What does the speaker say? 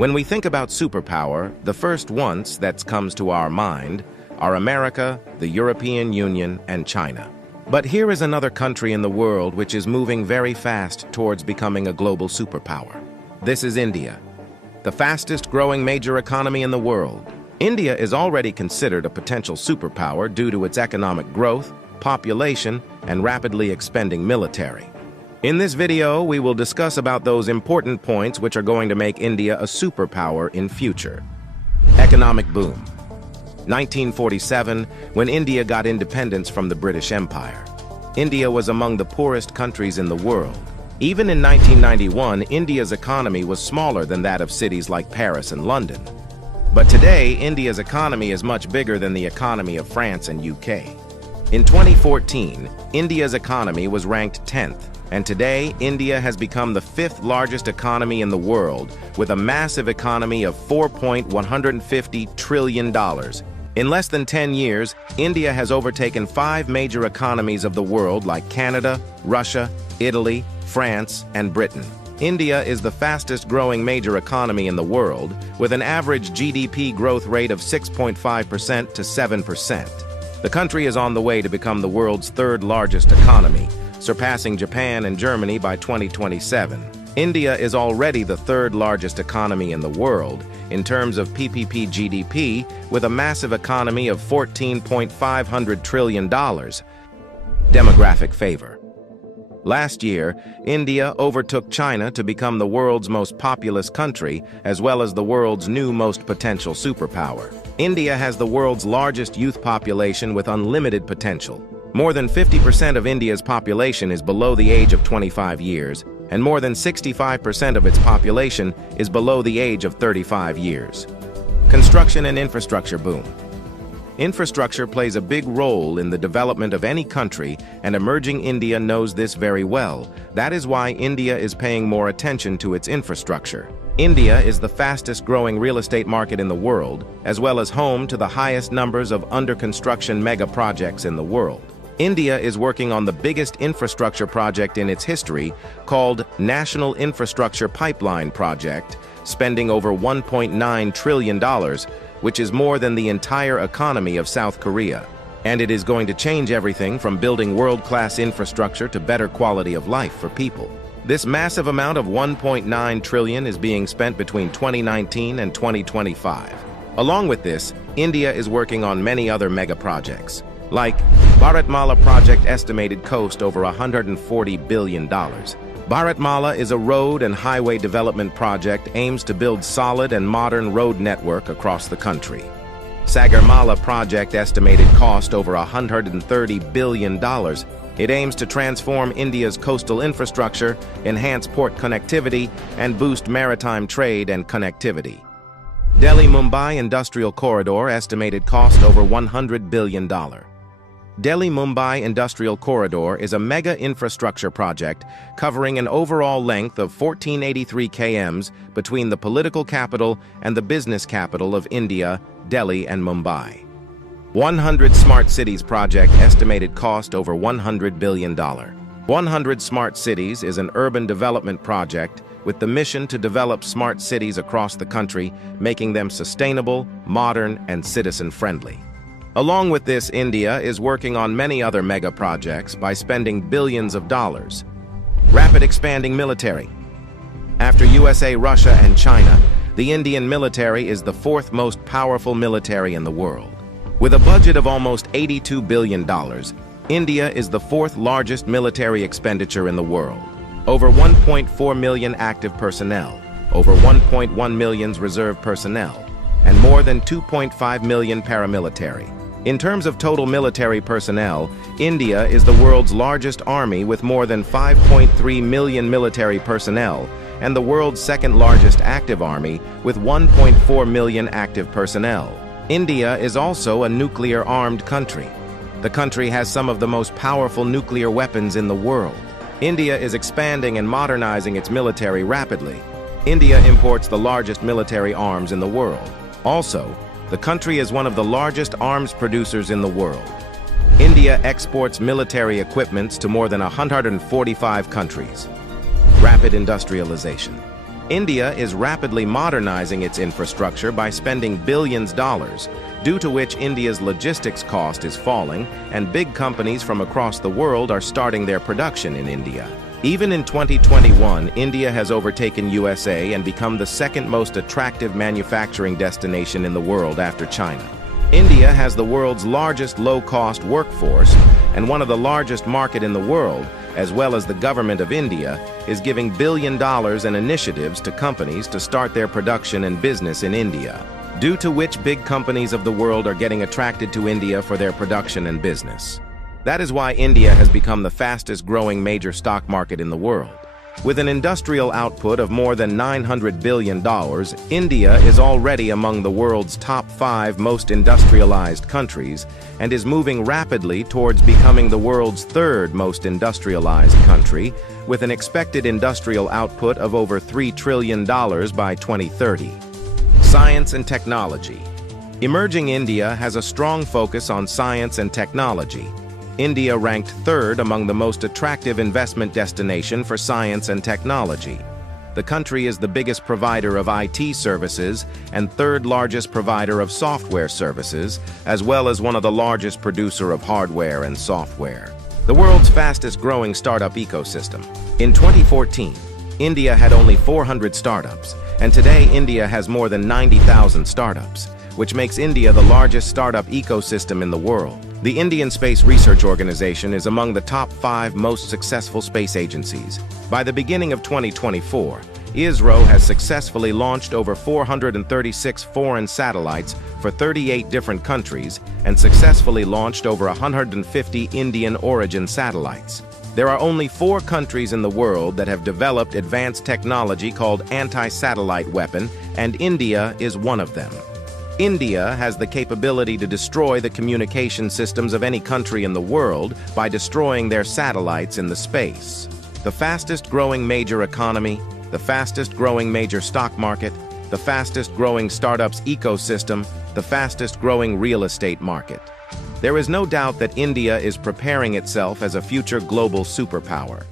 When we think about superpower, the first ones that comes to our mind are America, the European Union, and China. But here is another country in the world which is moving very fast towards becoming a global superpower. This is India, the fastest growing major economy in the world. India is already considered a potential superpower due to its economic growth, population, and rapidly expanding military. In this video, we will discuss about those important points which are going to make India a superpower in future. Economic boom. 1947, when India got independence from the British Empire. India was among the poorest countries in the world. Even in 1991, India's economy was smaller than that of cities like Paris and London. But today, India's economy is much bigger than the economy of France and UK. In 2014, India's economy was ranked 10th. And today, India has become the 5th largest economy in the world, with a massive economy of $4.150 trillion. In less than 10 years, India has overtaken 5 major economies of the world like Canada, Russia, Italy, France, and Britain. India is the fastest growing major economy in the world, with an average GDP growth rate of 6.5% to 7%. The country is on the way to become the world's 3rd largest economy, surpassing Japan and Germany by 2027. India is already the 3rd largest economy in the world in terms of PPP GDP, with a massive economy of $14.5 trillion. Demographic favor. Last year, India overtook China to become the world's most populous country, as well as the world's new most potential superpower. India has the world's largest youth population with unlimited potential. More than 50% of India's population is below the age of 25 years, and more than 65% of its population is below the age of 35 years. Construction and infrastructure boom. Infrastructure plays a big role in the development of any country, and emerging India knows this very well. That is why India is paying more attention to its infrastructure. India is the fastest growing real estate market in the world, as well as home to the highest numbers of under-construction mega projects in the world. India is working on the biggest infrastructure project in its history, called National Infrastructure Pipeline Project, spending over $1.9 trillion, which is more than the entire economy of South Korea. And it is going to change everything from building world-class infrastructure to better quality of life for people. This massive amount of $1.9 trillion is being spent between 2019 and 2025. Along with this, India is working on many other mega projects, like Bharatmala project estimated cost over $140 billion. Bharatmala is a road and highway development project aims to build solid and modern road network across the country. Sagarmala project estimated cost over $130 billion. It aims to transform India's coastal infrastructure, enhance port connectivity, and boost maritime trade and connectivity. Delhi-Mumbai Industrial Corridor estimated cost over $100 billion. Delhi-Mumbai Industrial Corridor is a mega infrastructure project covering an overall length of 1483 km between the political capital and the business capital of India, Delhi and Mumbai. 100 Smart Cities project estimated cost over $100 billion. 100 Smart Cities is an urban development project with the mission to develop smart cities across the country, making them sustainable, modern, and citizen-friendly. Along with this, India is working on many other mega projects by spending billions of dollars. Rapid expanding military. After USA, Russia, and China, the Indian military is the 4th most powerful military in the world. With a budget of almost $82 billion, India is the 4th largest military expenditure in the world. Over 1.4 million active personnel, over 1.1 million reserve personnel, and more than 2.5 million paramilitary. In terms of total military personnel, India is the world's largest army with more than 5.3 million military personnel, and the world's 2nd largest active army with 1.4 million active personnel. India is also a nuclear-armed country. The country has some of the most powerful nuclear weapons in the world. India is expanding and modernizing its military rapidly. India imports the largest military arms in the world. Also, the country is one of the largest arms producers in the world. India exports military equipments to more than 145 countries. Rapid industrialization. India is rapidly modernizing its infrastructure by spending billions of dollars, due to which India's logistics cost is falling and big companies from across the world are starting their production in India. Even in 2021, India has overtaken USA and become the second most attractive manufacturing destination in the world after China. India has the world's largest low-cost workforce and one of the largest market in the world, as well as the government of India is giving billions of dollars in initiatives to companies to start their production and business in India, due to which big companies of the world are getting attracted to India for their production and business. That is why India has become the fastest-growing major stock market in the world. With an industrial output of more than $900 billion, India is already among the world's top 5 most industrialized countries and is moving rapidly towards becoming the world's 3rd most industrialized country, with an expected industrial output of over $3 trillion by 2030. Science and technology. Emerging India has a strong focus on science and technology. India ranked 3rd among the most attractive investment destination for science and technology. The country is the biggest provider of IT services and 3rd largest provider of software services, as well as one of the largest producer of hardware and software. The world's fastest growing startup ecosystem. In 2014, India had only 400 startups, and today India has more than 90,000 startups, which makes India the largest startup ecosystem in the world. The Indian Space Research Organization is among the top 5 most successful space agencies. By the beginning of 2024, ISRO has successfully launched over 436 foreign satellites for 38 different countries and successfully launched over 150 Indian origin satellites. There are only 4 countries in the world that have developed advanced technology called anti-satellite weapon, and India is one of them. India has the capability to destroy the communication systems of any country in the world by destroying their satellites in the space. The fastest-growing major economy, the fastest-growing major stock market, the fastest-growing startups ecosystem, the fastest-growing real estate market. There is no doubt that India is preparing itself as a future global superpower.